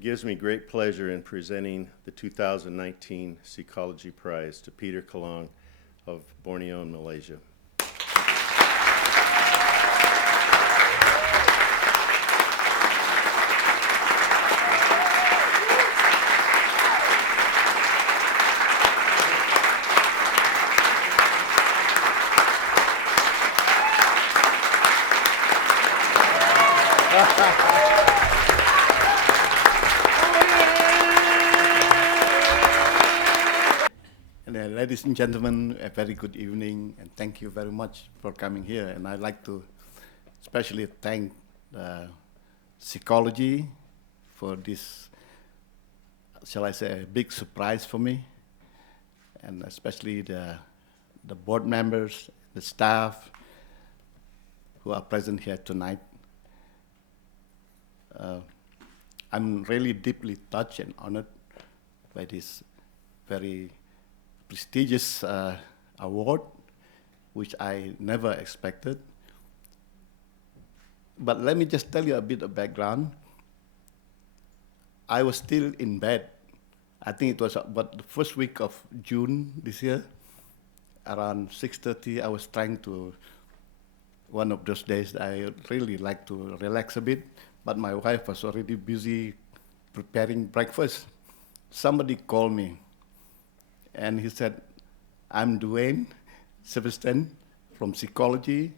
It gives me great pleasure in presenting the 2019 Seacology Prize to Peter Kallang of Borneo in Malaysia. Ladies and gentlemen, a very good evening, and thank you very much for coming here. And I'd like to especially thank Seacology for this, shall I say, a big surprise for me, and especially the board members, the staff who are present here tonight. I'm really deeply touched and honored by this very prestigious award, which I never expected. But let me just tell you a bit of background. I was still in bed. I think it was about the first week of June this year. Around 6:30, I was trying to, one of those days I really like to relax a bit, but my wife was already busy preparing breakfast. Somebody called me, and he said, "I'm Dwayne Sebastian from Seacology.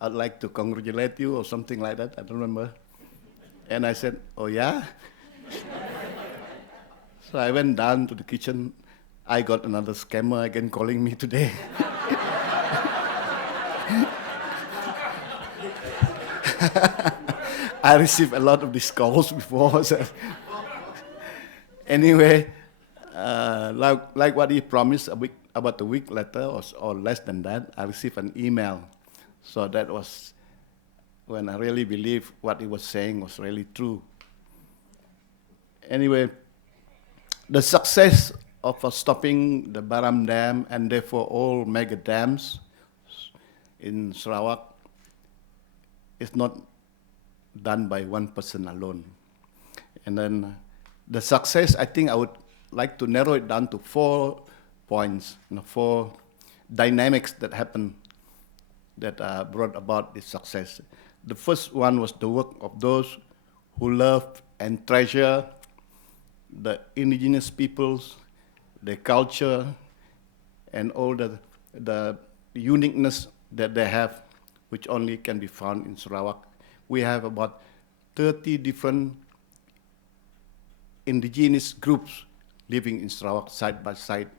I'd like to congratulate you," or something like that, I don't remember. And I said, "Oh yeah?" So I went down to the kitchen. I got another scammer again calling me today. I received a lot of these calls before. So anyway, like what he promised about a week later or less than that, I received an email. So that was when I really believed what he was saying was really true. Anyway, the success of stopping the Baram Dam and therefore all mega dams in Sarawak is not done by one person alone. And then the success, I think I would like to narrow it down to 4 points, 4 dynamics that happened that brought about this success. The first one was the work of those who love and treasure the indigenous peoples, their culture, and all the uniqueness that they have, which only can be found in Sarawak. We have about 30 different indigenous groups living in Sarawak side by side.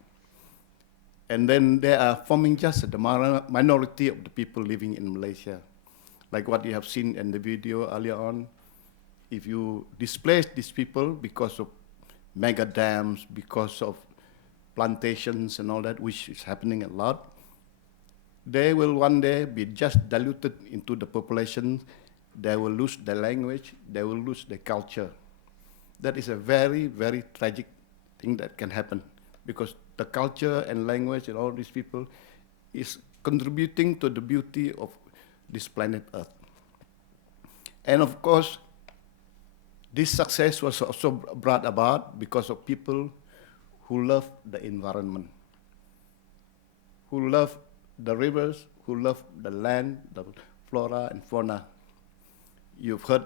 And then they are forming just the minority of the people living in Malaysia. Like what you have seen in the video earlier on, if you displace these people because of mega dams, because of plantations and all that, which is happening a lot, they will one day be just diluted into the population. They will lose their language, they will lose their culture. That is a very, very tragic thing that can happen, because the culture and language and all these people is contributing to the beauty of this planet Earth. And of course, this success was also brought about because of people who love the environment, who love the rivers, who love the land, the flora and fauna. You've heard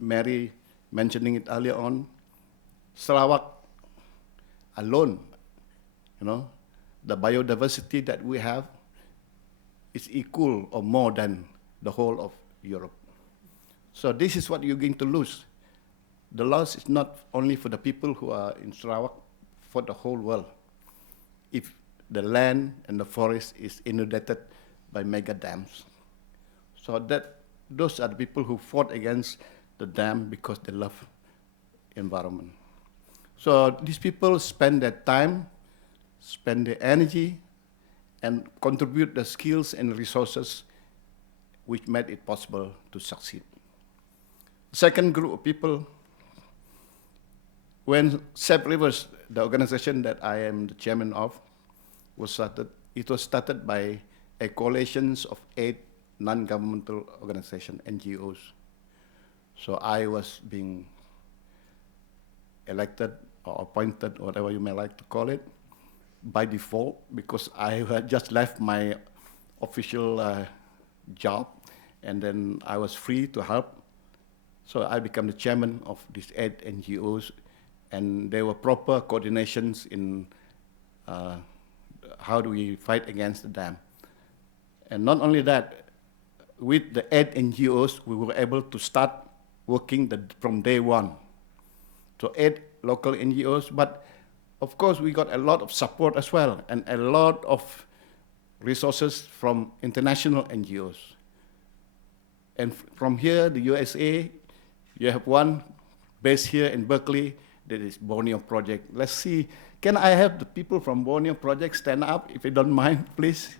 Mary mentioning it earlier on. Sarawak alone, the biodiversity that we have is equal or more than the whole of Europe. So this is what you're going to lose. The loss is not only for the people who are in Sarawak, for the whole world, if the land and the forest is inundated by mega dams. So those are the people who fought against the dam because they love environment. So these people spend their time, spend their energy, and contribute the skills and resources which made it possible to succeed. Second group of people, when Save Rivers, the organization that I am the chairman of, was started, it was started by a coalition of 8 non-governmental organizations, NGOs. So I was being elected or appointed, whatever you may like to call it, by default, because I had just left my official job, and then I was free to help. So I became the chairman of these 8 NGOs, and there were proper coordinations in how do we fight against the dam. And not only that, with the 8 NGOs, we were able to start working from day one. So 8 local NGOs, but of course we got a lot of support as well, and a lot of resources from international NGOs. And from here, the USA, you have one based here in Berkeley, that is Borneo Project. Let's see, can I have the people from Borneo Project stand up, if you don't mind, please?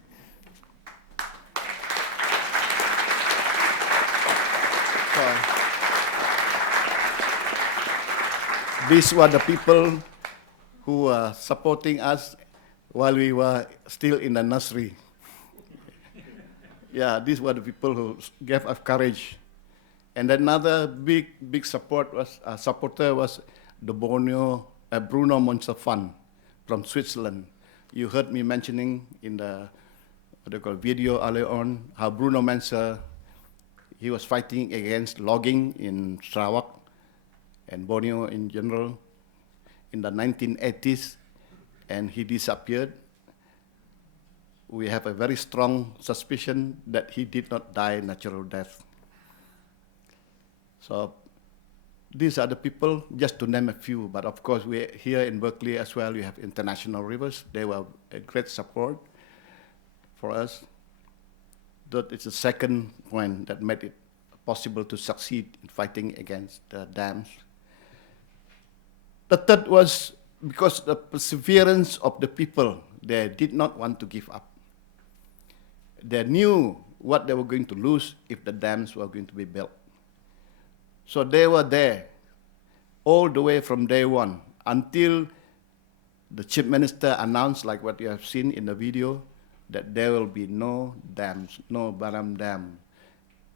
These were the people who were supporting us while we were still in the nursery. Yeah, these were the people who gave us courage. And another big supporter was the Bruno Monster Fund from Switzerland. You heard me mentioning in the video earlier on how Bruno Menser, he was fighting against logging in Sarawak and Borneo in general in the 1980s, and he disappeared. We have a very strong suspicion that he did not die natural death. So these are the people, just to name a few, but of course we here in Berkeley as well, we have International Rivers. They were a great support for us. That is the second point that made it possible to succeed in fighting against the dams. The third was because the perseverance of the people. They did not want to give up. They knew what they were going to lose if the dams were going to be built. So they were there all the way from day one until the Chief Minister announced, like what you have seen in the video, that there will be no dams, no Baram Dam.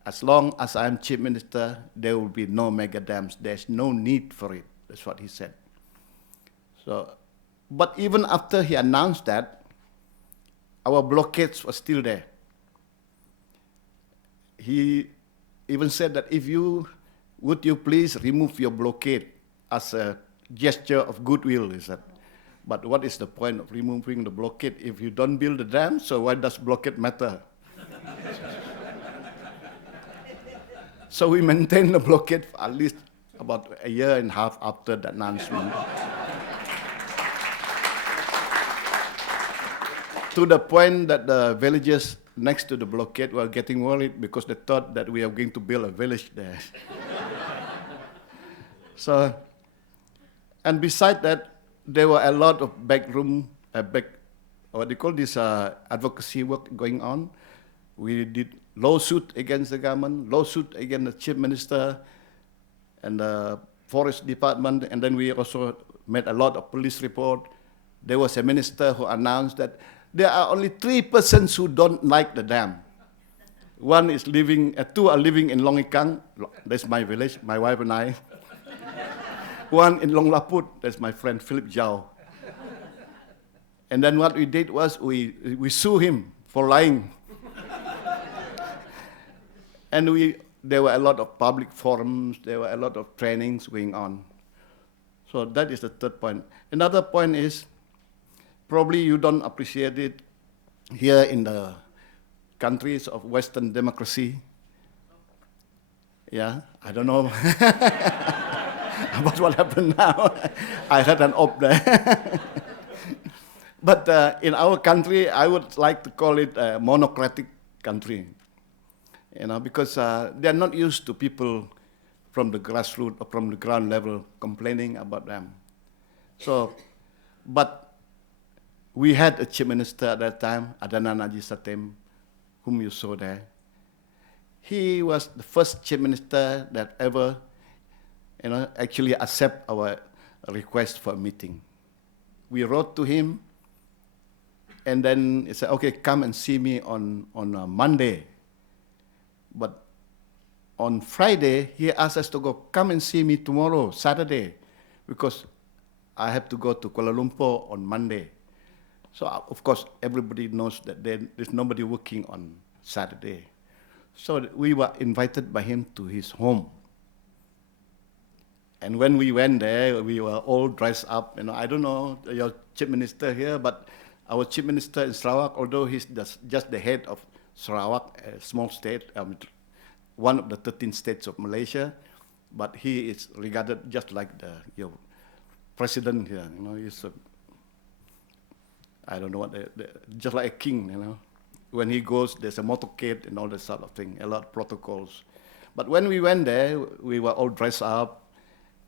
As long as I'm Chief Minister, there will be no mega dams. There's no need for it. That's what he said. So, but even after he announced that, our blockades were still there. He even said that would you please remove your blockade as a gesture of goodwill, he said. But what is the point of removing the blockade if you don't build the dam? So why does blockade matter? So we maintained the blockade for at least about a year and a half after the announcement. To the point that the villagers next to the blockade were getting worried because they thought that we are going to build a village there. So, and beside that, there were a lot of advocacy work going on. We did lawsuit against the government, lawsuit against the Chief Minister and the Forest Department, and then we also made a lot of police report. There was a minister who announced that there are only 3 persons who don't like the dam. Two are living in Longikang, that's my village, my wife and I. One in Long Laput, that's my friend Philip Zhao. And then what we did was we sued him for lying. And there were a lot of public forums, there were a lot of trainings going on. So that is the third point. Another point is, probably you don't appreciate it here in the countries of Western democracy. Yeah, I don't know about what happened now. I had an op there. But in our country, I would like to call it a monocratic country. Because they're not used to people from the grassroots or from the ground level complaining about them. So, but we had a Chief Minister at that time, Adana Naji Satem, whom you saw there. He was the first Chief Minister that ever, actually accept our request for a meeting. We wrote to him, and then he said, okay, come and see me on Monday. But on Friday, he asked us to come and see me tomorrow, Saturday. because I have to go to Kuala Lumpur on Monday. So of course, everybody knows that there's nobody working on Saturday. So we were invited by him to his home. And when we went there, we were all dressed up. I don't know your chief minister here, but our chief minister in Sarawak, although he's just the head of Sarawak, a small state, one of the 13 states of Malaysia, but he is regarded just like your president here. He's I don't know what, just like a king. When he goes, there's a motorcade and all that sort of thing, a lot of protocols. But when we went there, we were all dressed up.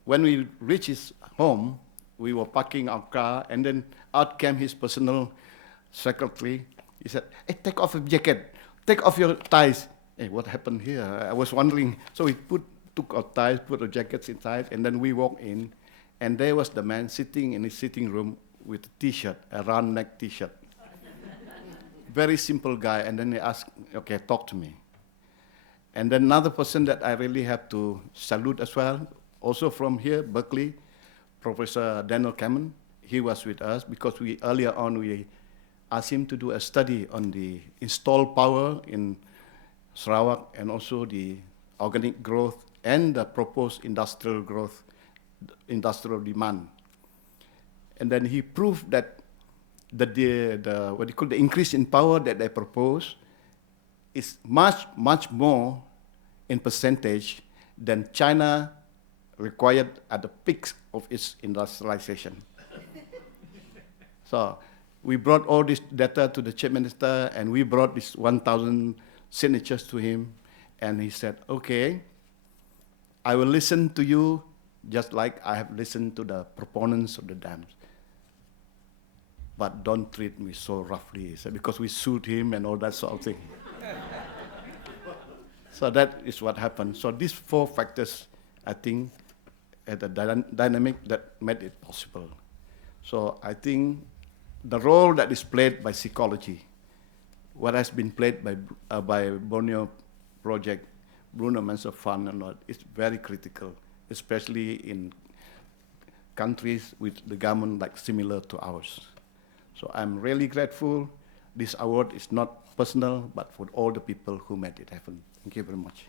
When we reached his home, we were parking our car, and then out came his personal secretary. He said, "Hey, take off your jacket, take off your ties." Hey, what happened here? I was wondering. So we took our ties, put our jackets inside, and then we walked in, and there was the man sitting in his sitting room with a T-shirt, a round neck T-shirt. Very simple guy, and then he asked, "Okay, talk to me." And then another person that I really have to salute as well, also from here, Berkeley, Professor Daniel Cameron. He was with us because earlier on we asked him to do a study on the installed power in Sarawak and also the organic growth and the proposed industrial growth, industrial demand. And then he proved that the increase in power that they propose is much, much more in percentage than China required at the peak of its industrialization. So we brought all this data to the chief minister, and we brought this 1,000 signatures to him, and he said, "Okay, I will listen to you just like I have listened to the proponents of the dams. But don't treat me so roughly," he said, because we sued him and all that sort of thing. So that is what happened. So these 4 factors, I think, had a dynamic that made it possible. So I think the role that is played by Seacology, what has been played by Borneo Project, Bruno Mensa Fund, and all, is very critical, especially in countries with the government like similar to ours. So I'm really grateful. This award is not personal, but for all the people who made it happen. Thank you very much.